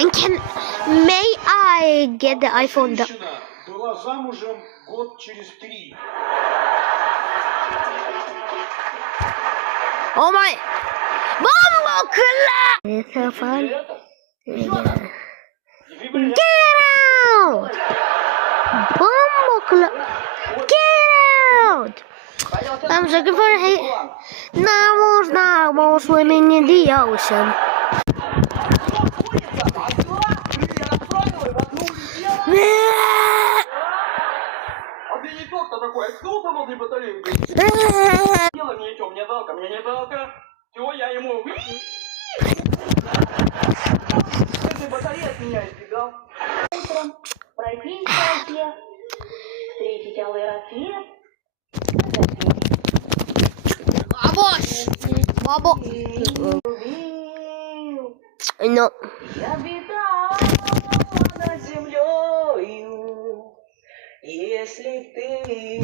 May I get the iPhone? Была замужем год через 3. Oh my! Bombo Club! So fun. Get out! Bombo Club! Get out! I'm looking for a now swimming in the ocean. А ты не тот, кто такой, откуда там возле батареи? Дело мне ничего, мне не жалко. Чего я ему... Этой батареи от меня избегал. Утром пройти по толпе, встретить алый рассвет. Бабо! No. Я витал над землею, если ты